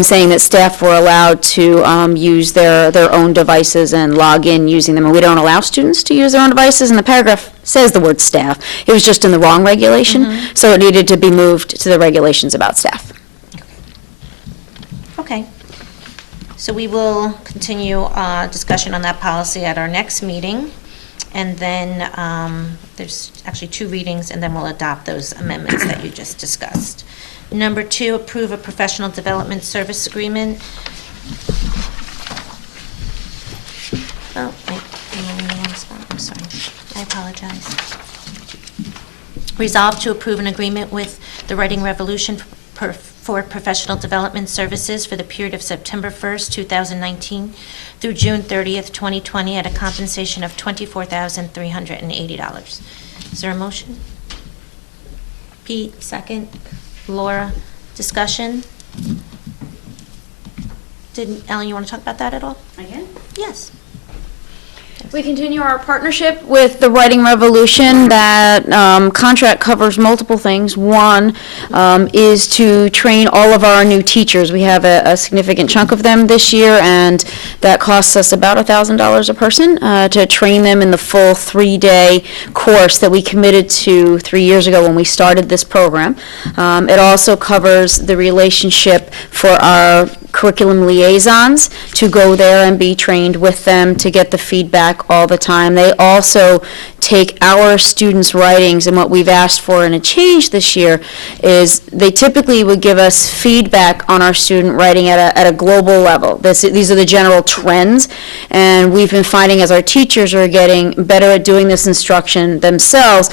saying that staff were allowed to use their own devices and log in using them. And we don't allow students to use their own devices. And the paragraph says the word staff. It was just in the wrong regulation, so it needed to be moved to the regulations about staff. Okay. So we will continue discussion on that policy at our next meeting. And then there's actually 2 readings, and then we'll adopt those amendments that you just discussed. Number 2, approve a professional development service agreement. Oh, I'm in the wrong spot. I'm sorry. I apologize. Resolve to approve an agreement with the Writing Revolution for professional development services for the period of September 1st, 2019 through June 30th, 2020 at a compensation of $24,380. Is there a motion? Pete, second. Laura, discussion? Ellen, you want to talk about that at all? I can. Yes. We continue our partnership with the Writing Revolution. That contract covers multiple things. One is to train all of our new teachers. We have a significant chunk of them this year, and that costs us about $1,000 a person to train them in the full 3-day course that we committed to 3 years ago when we started this program. It also covers the relationship for our curriculum liaisons to go there and be trained with them to get the feedback all the time. They also take our students' writings, and what we've asked for in a change this year is they typically would give us feedback on our student writing at a global level. These are the general trends, and we've been finding as our teachers are getting better at doing this instruction themselves,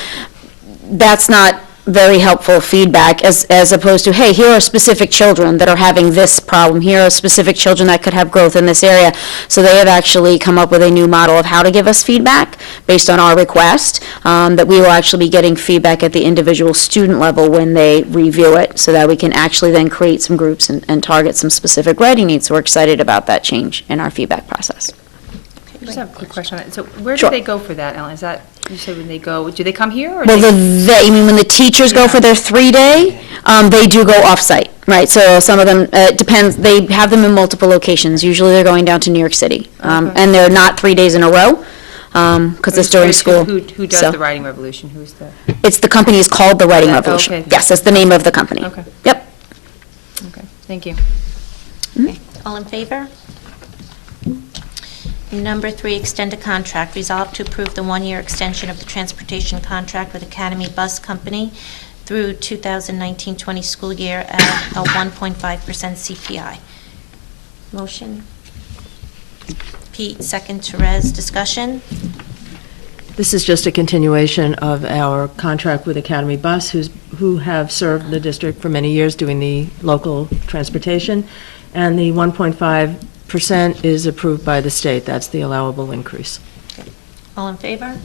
that's not very helpful feedback as opposed to, hey, here are specific children that are having this problem. Here are specific children that could have growth in this area. So they have actually come up with a new model of how to give us feedback based on our request, that we will actually be getting feedback at the individual student level when they review it, so that we can actually then create some groups and target some specific writing needs. So we're excited about that change in our feedback process. I just have a quick question on that. So where do Sure. they go for that, Ellen? Is that, you said when they go, do they come here or? Well, they- you mean when the teachers go for their 3-day, they do go off-site, right? So some of them, it depends, they have them in multiple locations. Usually they're going down to New York City. And they're not 3 days in a row, because it's during school. Who does So the Writing Revolution? Who's the? It's, the company is called The Writing Oh, Revolution. okay. Yes, that's the name of the company. Okay. Yep. Okay, thank you. All in favor? Number 3, extend a contract. Resolve to approve the 1-year extension of the transportation contract with Academy Bus Company through 2019-20 school year at a 1.5% CPI. Motion? Pete, second. Therese, discussion? This is just a continuation of our contract with Academy Bus, who have served the district for many years doing the local transportation, and the 1.5% is approved by the state. That's the allowable increase. All in favor?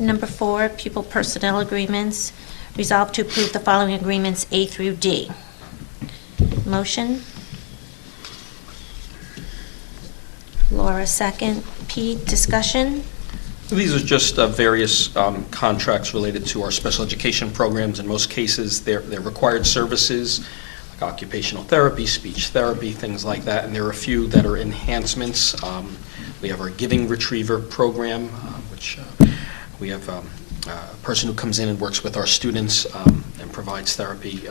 Number 4, pupil personnel agreements. Resolve to approve the following agreements A through D. Motion? Laura, second. Pete, discussion? These are just various contracts related to our special education programs. In most cases, they're required services, like occupational therapy, speech therapy, things like that, and there are a few that are enhancements. We have our Giving Retriever program, which we have a person who comes in and works with our students and provides therapy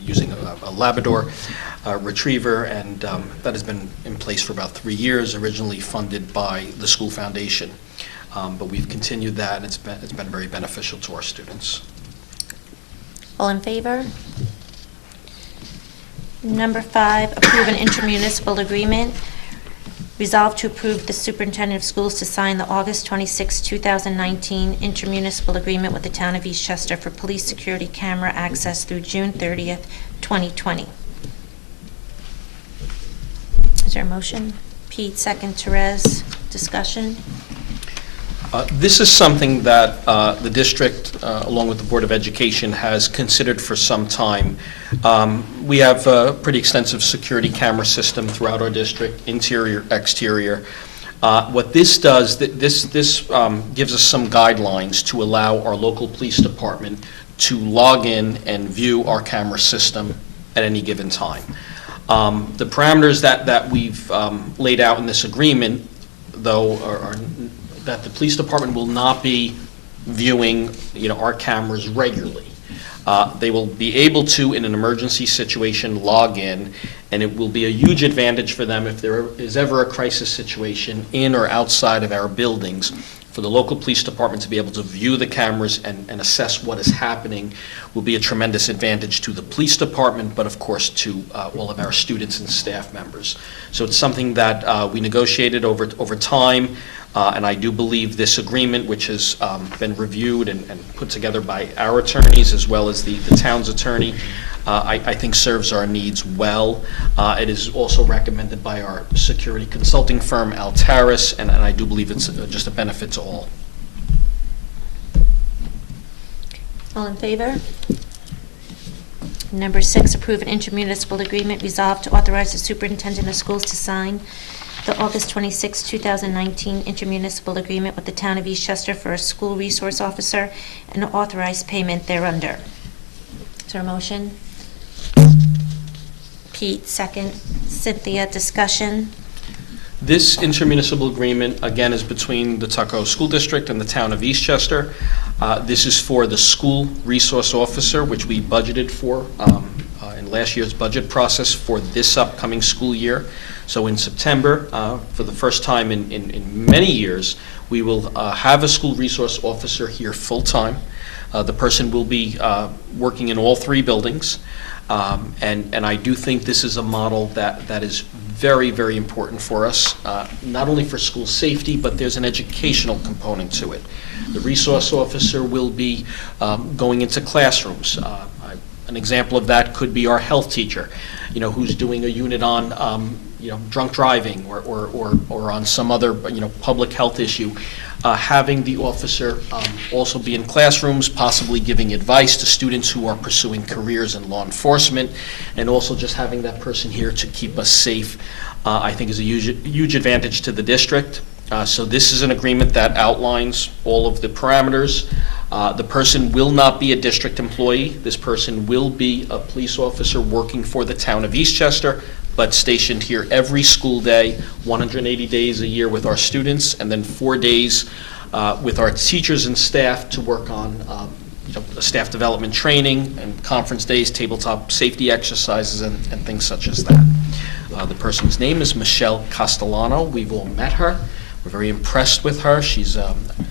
using a Labrador Retriever, and that has been in place for about 3 years, originally funded by the school foundation. But we've continued that, and it's been very beneficial to our students. All in favor? Number 5, approve an intermunicipal agreement. Resolve to approve the superintendent of schools to sign the August 26, 2019 intermunicipal agreement with the town of Eastchester for police security camera access through June 30th, 2020. Is there a motion? Pete, second. Therese, discussion? This is something that the district, along with the Board of Education, has considered for some time. We have a pretty extensive security camera system throughout our district, interior, exterior. What this does, this gives us some guidelines to allow our local police department to log in and view our camera system at any given time. The parameters that we've laid out in this agreement, though, are that the police department will not be viewing, our cameras regularly. They will be able to, in an emergency situation, log in, and it will be a huge advantage for them if there is ever a crisis situation in or outside of our buildings, for the local police department to be able to view the cameras and assess what is happening will be a tremendous advantage to the police department, but of course to all of our students and staff members. So it's something that we negotiated over time. And I do believe this agreement, which has been reviewed and put together by our attorneys as well as the town's attorney, I think serves our needs well. It is also recommended by our security consulting firm, Altaris, and I do believe it's just a benefit to all. All in favor? Number 6, approve an intermunicipal agreement. Resolved to authorize the superintendent of schools to sign the August 26, 2019 intermunicipal agreement with the town of Eastchester for a school resource officer and authorize payment thereunder. Is there a motion? Pete, second. Cynthia, discussion? This intermunicipal agreement, again, is between the Tuckahoe School District and the town of Eastchester. This is for the school resource officer, which we budgeted for in last year's budget process for this upcoming school year. So in September, for the first time in many years, we will have a school resource officer here full-time. The person will be working in all 3 buildings, and I do think this is a model that is very, very important for us, not only for school safety, but there's an educational component to it. The resource officer will be going into classrooms. An example of that could be our health teacher, who's doing a unit on, drunk driving or on some other, public health issue. Having the officer also be in classrooms, possibly giving advice to students who are pursuing careers in law enforcement, and also just having that person here to keep us safe, I think is a huge advantage to the district. So this is an agreement that outlines all of the parameters. The person will not be a district employee. This person will be a police officer working for the town of Eastchester, but stationed here every school day, 180 days a year with our students, and then 4 days with our teachers and staff to work on staff development training and conference days, tabletop safety exercises, and things such as that. The person's name is Michelle Castellano. We've all met her. We're very impressed with her. She's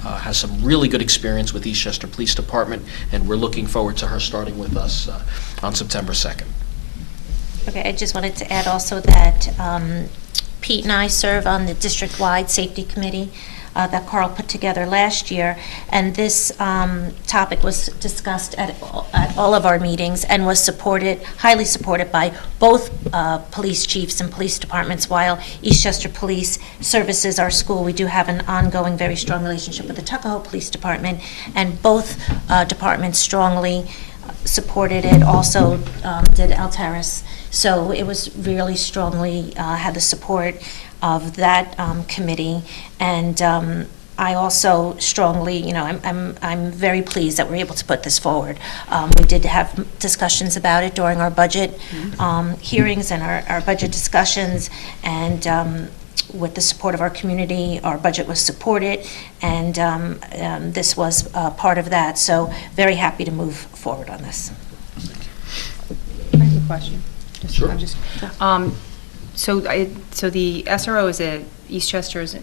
has some really good experience with Eastchester Police Department, and we're looking forward to her starting with us on September 2nd. Okay, I just wanted to add also that Pete and I serve on the district-wide safety committee that Carl put together last year, and this topic was discussed at all of our meetings and was highly supported by both police chiefs and police departments. While Eastchester Police services our school, we do have an ongoing, very strong relationship with the Tuckahoe Police Department, and both departments strongly supported it, also did Altaris. So it was really strongly, had the support of that committee. And I also strongly, I'm very pleased that we're able to put this forward. We did have discussions about it during our budget hearings and our budget discussions, and with the support of our community, our budget was supported, and this was part of that. So very happy to move forward on this. I have a question. Sure. So the SRO is Eastchester is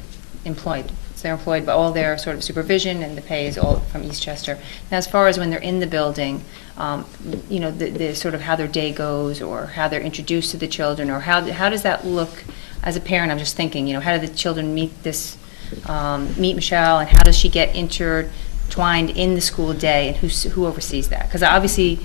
employed. So they're employed by all their sort of supervision, and the pay is all from Eastchester. Now, as far as when they're in the building, the sort of how their day goes, or how they're introduced to the children, or how does that look as a parent? I'm just thinking, how do the children meet Michelle, and how does she get intertwined in the school day, and who oversees that? Because obviously,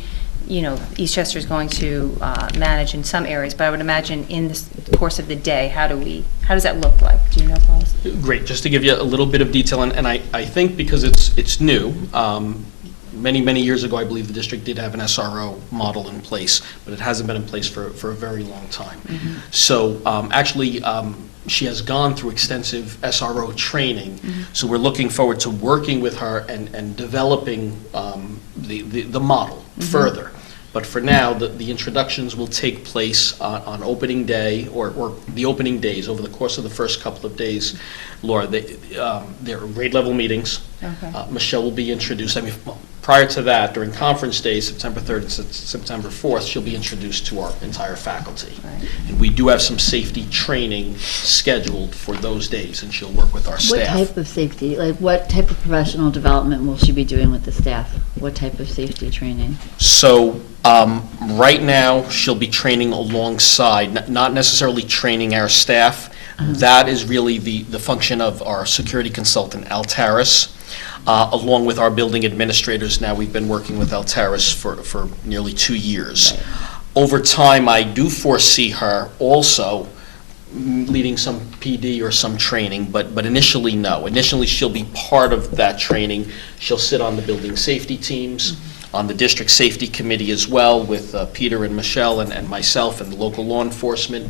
Eastchester is going to manage in some areas, but I would imagine in the course of the day, how does that look like? Do you know, Paul? Great. Just to give you a little bit of detail, and I think because it's new, many years ago, I believe the district did have an SRO model in place, but it hasn't been in place for a very long time. Mm-hmm. So actually, she has gone through extensive SRO training, mm-hmm. So we're looking forward to working with her and developing the model mm-hmm. further. But for now, the introductions will take place on opening day or the opening days over the course of the first couple of days. Laura, there are grade level meetings. Okay. Michelle will be introduced. Prior to that, during conference days, September 3rd and September 4th, she'll be introduced to our entire faculty. Right. And we do have some safety training scheduled for those days, and she'll work with our staff. What type of safety, what type of professional development will she be doing with the staff? What type of safety training? So right now, she'll be training alongside, not necessarily training our staff. Uh-huh. That is really the function of our security consultant, Altaris. Along with our building administrators. Now we've been working with Altaris for nearly 2 years. Right. Over time, I do foresee her also leading some PD or some training, but initially, no. Initially, she'll be part of that training. She'll sit on the building safety teams, mm-hmm. on the district safety committee as well, with Peter and Michelle and myself and the local law enforcement.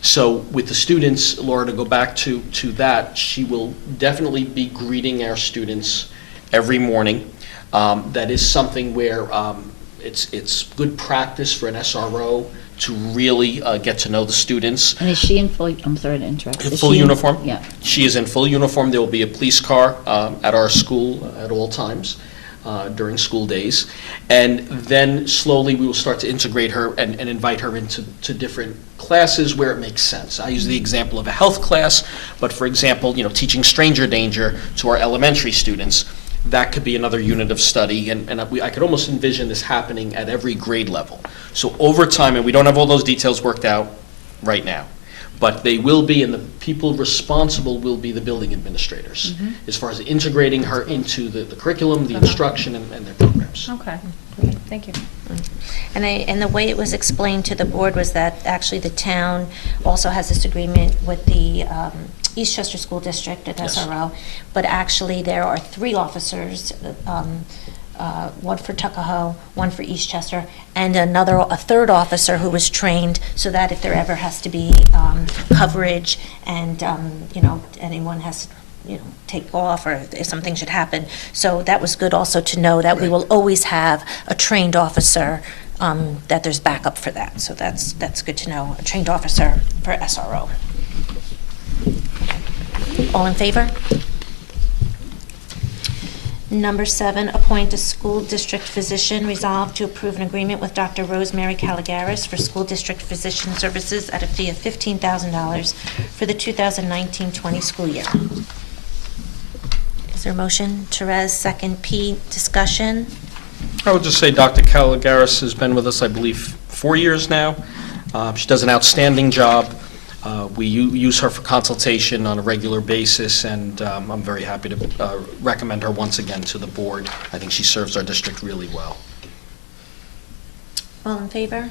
So with the students, Laura, to go back to that, she will definitely be greeting our students every morning. That is something where it's good practice for an SRO to really get to know the students. And is she in full, I'm sorry to interrupt. In full uniform? Yeah. She is in full uniform. There will be a police car at our school at all times. During school days, and then slowly we will start to integrate her and invite her into different classes where it makes sense. I use the example of a health class, but for example, teaching stranger danger to our elementary students, that could be another unit of study, and I could almost envision this happening at every grade level. So over time, and we don't have all those details worked out right now, but they will be, and the people responsible will be the building administrators, as far as integrating her into the curriculum, the instruction, and their programs. Okay, great, thank you. And the way it was explained to the board was that actually the town also has this agreement with the Eastchester School District at Yes. SRO, but actually there are 3 officers, one for Tuckahoe, one for Eastchester, and a third officer who was trained so that if there ever has to be coverage and, anyone has to, take off or if something should happen. So that was good also to know that we will always have a trained officer, that there's backup for that. So that's good to know, a trained officer for SRO. All in favor? Number 7, appoint a school district physician. Resolved to approve an agreement with Dr. Rosemary Caligaris for school district physician services at a fee of $15,000 for the 2019-20 school year. Is there a motion? Therese, second. Pete, discussion? I would just say Dr. Caligaris has been with us, I believe, 4 years now. She does an outstanding job. We use her for consultation on a regular basis, and I'm very happy to recommend her once again to the board. I think she serves our district really well. All in favor?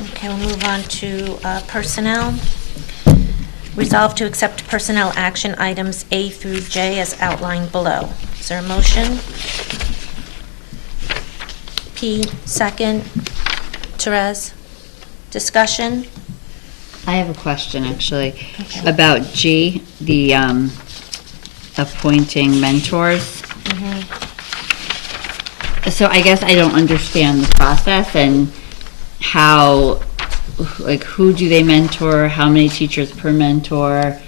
Okay, we'll move on to personnel. Resolve to accept personnel action items A through J as outlined below. Is there a motion? P, second. Therese, discussion? I have a question, actually, Okay. about G, the appointing mentors. So I guess I don't understand the process and how, like, who do they mentor? How many teachers per mentor?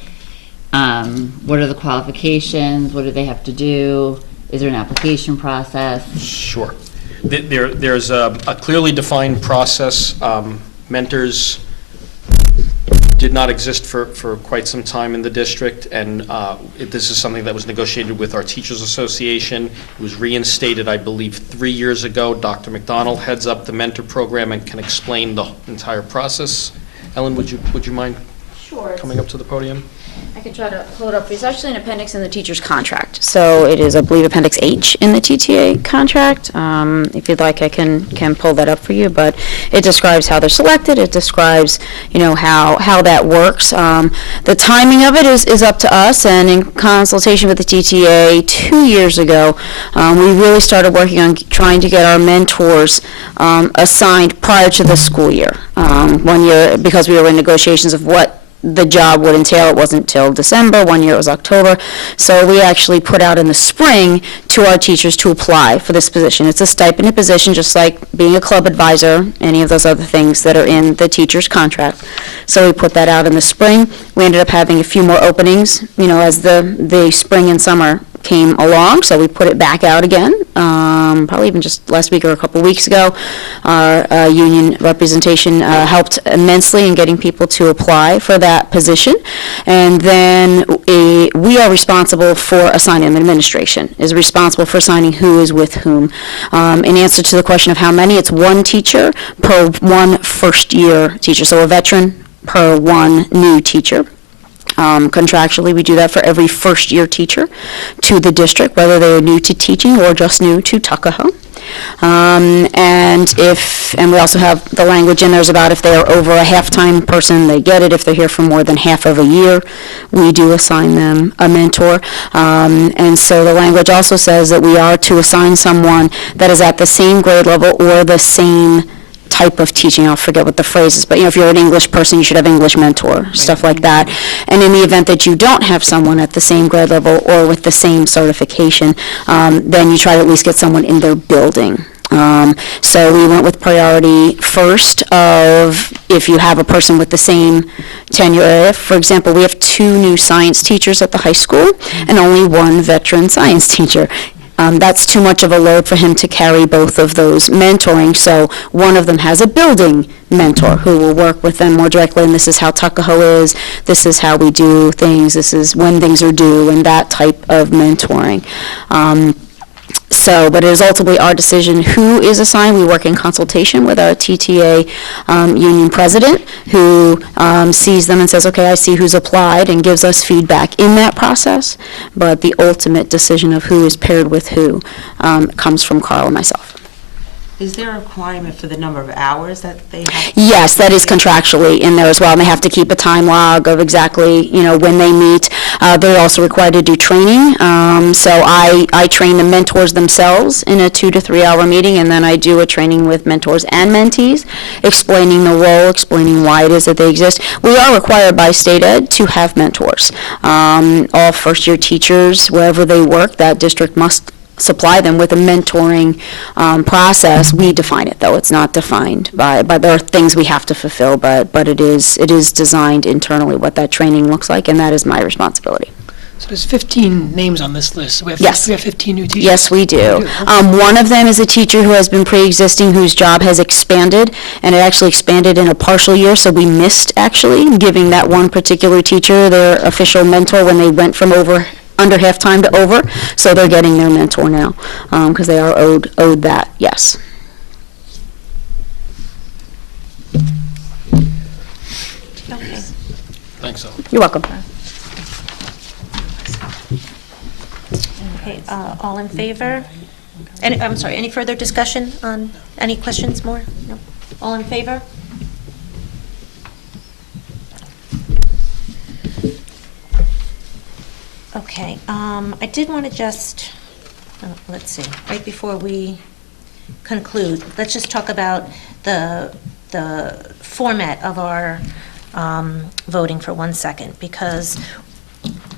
What are the qualifications? What do they have to do? Is there an application process? Sure. There's a clearly defined process. Mentors did not exist for quite some time in the district, and this is something that was negotiated with our Teachers Association. It was reinstated, I believe, 3 years ago. Dr. McDonald heads up the mentor program and can explain the entire process. Ellen, would you mind Sure. coming up to the podium? I can try to pull it up. It's actually an appendix in the teacher's contract. So it is, I believe, Appendix H in the TTA contract. If you'd like, I can pull that up for you, but it describes how they're selected. It describes, how that works. The timing of it is up to us, and in consultation with the TTA 2 years ago, we really started working on trying to get our mentors assigned prior to the school year. 1 year, because we were in negotiations of what the job would entail. It wasn't till December, 1 year it was October. So we actually put out in the spring to our teachers to apply for this position. It's a stipended position, just like being a club advisor, any of those other things that are in the teacher's contract. So we put that out in the spring. We ended up having a few more openings, as the spring and summer came along, so we put it back out again, probably even just last week or a couple weeks ago. Our union representation helped immensely in getting people to apply for that position. And then we are responsible for assigning administration, is responsible for assigning who is with whom. In answer to the question of how many, it's 1 teacher per 1 first-year teacher, so a veteran per 1 new teacher. Contractually, we do that for every first-year teacher to the district, whether they are new to teaching or just new to Tuckahoe. And we also have the language in there's about if they are over a half-time person, they get it. If they're here for more than half of a year, we do assign them a mentor. And so the language also says that we are to assign someone that is at the same grade level or the same type of teaching. I'll forget what the phrase is, but if you're an English person, you should have English mentor, stuff like that. And in the event that you don't have someone at the same grade level or with the same certification, then you try to at least get someone in their building. So we went with priority first of if you have a person with the same tenure area. For example, we have 2 new science teachers at the high school and only 1 veteran science teacher. that's too much of a load for him to carry both of those mentoring. So one of them has a building mentor who will work with them more directly, and this is how Tuckahoe is, this is how we do things, this is when things are due, and that type of mentoring. But it is ultimately our decision who is assigned. We work in consultation with our TTA union president, who sees them and says, okay, I see who's applied, and gives us feedback in that process. But the ultimate decision of who is paired with who comes from Carl and myself. Is there a requirement for the number of hours that they have? Yes, that is contractually in there as well, and they have to keep a time log of exactly, when they meet. They're also required to do training, so I train the mentors themselves in a 2 to 3 hour meeting, and then I do a training with mentors and mentees, explaining the role, explaining why it is that they exist. We are required by state ed to have mentors. All first-year teachers, wherever they work, that district must supply them with a mentoring process. We define it, though. It's not defined by there are things we have to fulfill, but it is designed internally what that training looks like, and that is my responsibility. So there's 15 names on this list. So Yes. We have 15 new teachers? Yes, we do. One of them is a teacher who has been pre-existing, whose job has expanded, and it actually expanded in a partial year, so we missed actually giving that one particular teacher their official mentor when they went from under half-time to over, so they're getting their mentor now, because they are owed that, yes. Okay. Thanks, Al. You're welcome. Okay, all in favor? I'm sorry, any further discussion on, any questions more? No? All in favor? Okay, I did want to just, let's see, right before we conclude, let's just talk about the format of our voting for 1 second, because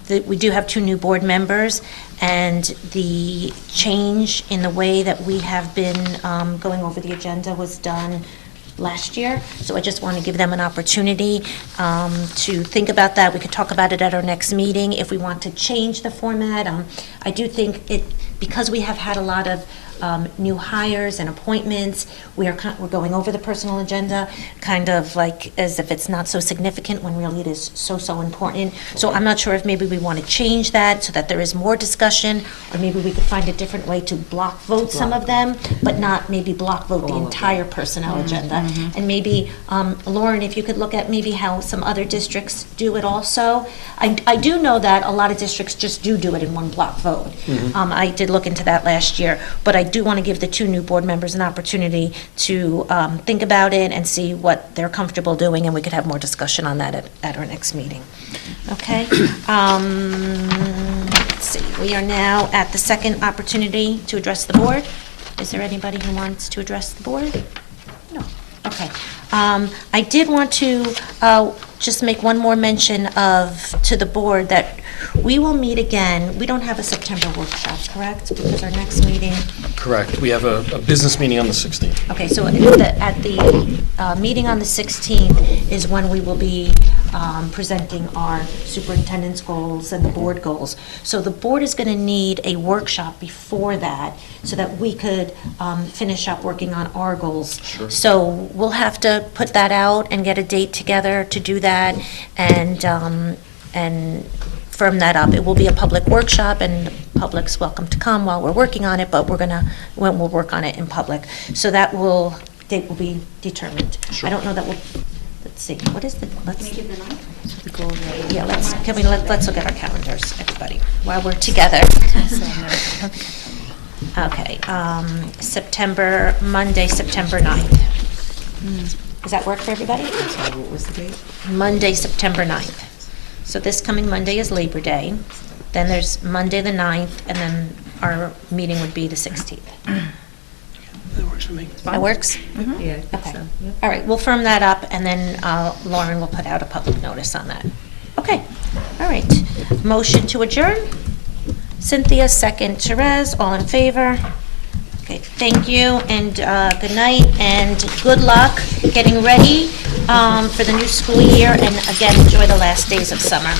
we do have 2 new board members, and the change in the way that we have been going over the agenda was done last year, so I just want to give them an opportunity to think about that. We could talk about it at our next meeting if we want to change the format. I do think because we have had a lot of new hires and appointments, we're going over the personal agenda, kind of like as if it's not so significant when really it is so important. So I'm not sure if maybe we want to change that so that there is more discussion, or maybe we could find a different way to block vote some of them, but not maybe block vote the entire personnel agenda. And maybe, Lauren, if you could look at maybe how some other districts do it also. I do know that a lot of districts just do it in one block vote. I did look into that last year, but I do want to give the 2 new board members an opportunity to think about it and see what they're comfortable doing, and we could have more discussion on that at our next meeting. Okay? Let's see, we are now at the second opportunity to address the board. Is there anybody who wants to address the board? No. Okay. I did want to just make one more mention to the board that we will meet again. We don't have a September workshop, correct? Because our next meeting. Correct. We have a business meeting on the 16th. Okay, so at the meeting on the 16th is when we will be presenting our superintendent's goals and the board goals. So the board is going to need a workshop before that so that we could finish up working on our goals. Sure. So we'll have to put that out and get a date together to do that, and firm that up. It will be a public workshop, and the public's welcome to come while we're working on it, but we'll work on it in public. So date will be determined. Sure. I don't know that let's see, what is the, let's. Make it the ninth? Yeah, let's look at our calendars, everybody, while we're together. Okay, Monday, September 9th. Does that work for everybody? What was the date? Monday, September 9th. So this coming Monday is Labor Day, then there's Monday the 9th, and then our meeting would be the 16th. That works for me. That works? Yeah. Okay. All right, we'll firm that up, and then Lauren will put out a public notice on that. Okay, all right. Motion to adjourn? Cynthia, second. Therese, all in favor? Okay, thank you, and good night, and good luck getting ready for the new school year, and again, enjoy the last days of summer.